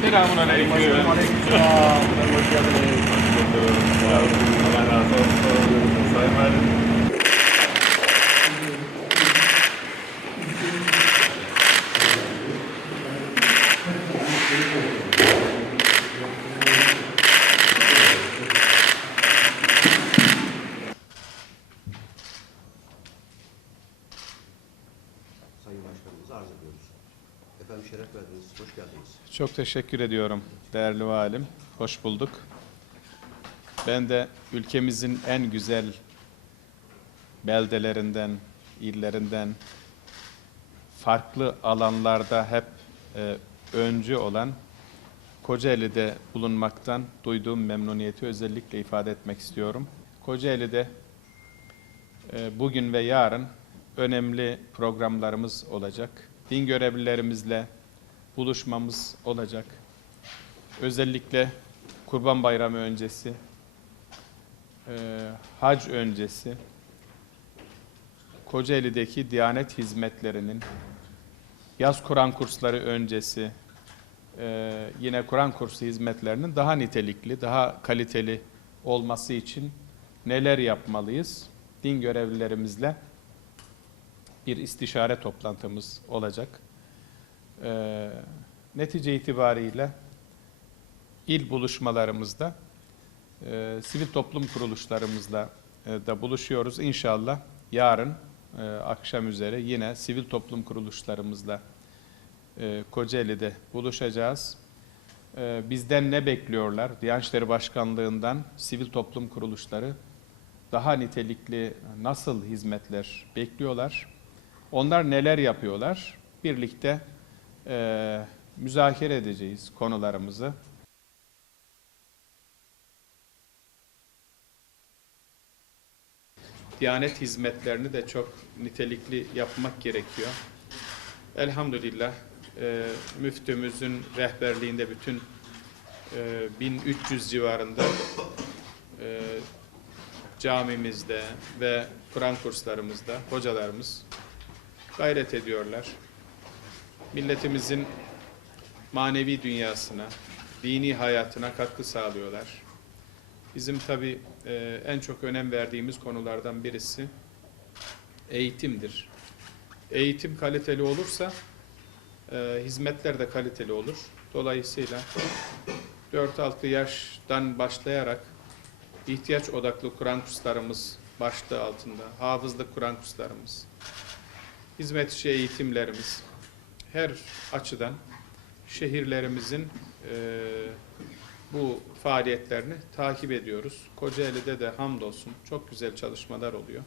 Selamun aleyküm. Aleykümselam. Hoş geldiniz. Allah razı olsun. Sayın Valim. Sayın Başkanımızı arz ediyoruz. Efendim şeref verdiniz. Hoş geldiniz. Çok teşekkür ediyorum değerli valim. Hoş bulduk. Ben de ülkemizin en güzel beldelerinden, illerinden, farklı alanlarda hep e, öncü olan Kocaeli'de bulunmaktan duyduğum memnuniyeti özellikle ifade etmek istiyorum. Kocaeli'de e, bugün ve yarın önemli programlarımız olacak. Din görevlilerimizle buluşmamız olacak. Özellikle Kurban Bayramı öncesi, e, hac öncesi, Kocaeli'deki Diyanet hizmetlerinin, yaz Kur'an kursları öncesi, e, yine Kur'an kursu hizmetlerinin daha nitelikli, daha kaliteli olması için neler yapmalıyız? Din görevlilerimizle bir istişare toplantımız olacak. Ee, netice itibariyle il buluşmalarımızda e, sivil toplum kuruluşlarımızla e, da buluşuyoruz. İnşallah yarın e, akşam üzere yine sivil toplum kuruluşlarımızla e, Kocaeli'de buluşacağız. E, bizden ne bekliyorlar? Diyanet Başkanlığı'ndan sivil toplum kuruluşları daha nitelikli nasıl hizmetler bekliyorlar? Onlar neler yapıyorlar? Birlikte e, müzakere edeceğiz konularımızı. Diyanet hizmetlerini de çok nitelikli yapmak gerekiyor. Elhamdülillah e, müftümüzün rehberliğinde bütün e, 1300 civarında e, camimizde ve Kur'an kurslarımızda hocalarımız gayret ediyorlar. Milletimizin manevi dünyasına, dini hayatına katkı sağlıyorlar. Bizim tabi en çok önem verdiğimiz konulardan birisi eğitimdir. Eğitim kaliteli olursa e, hizmetler de kaliteli olur. Dolayısıyla 4-6 yaştan başlayarak ihtiyaç odaklı Kur'an kurslarımız başlığı altında, hafızlık Kur'an kurslarımız, hizmet içi eğitimlerimiz her açıdan şehirlerimizin e, bu faaliyetlerini takip ediyoruz. Kocaeli'de de hamdolsun çok güzel çalışmalar oluyor.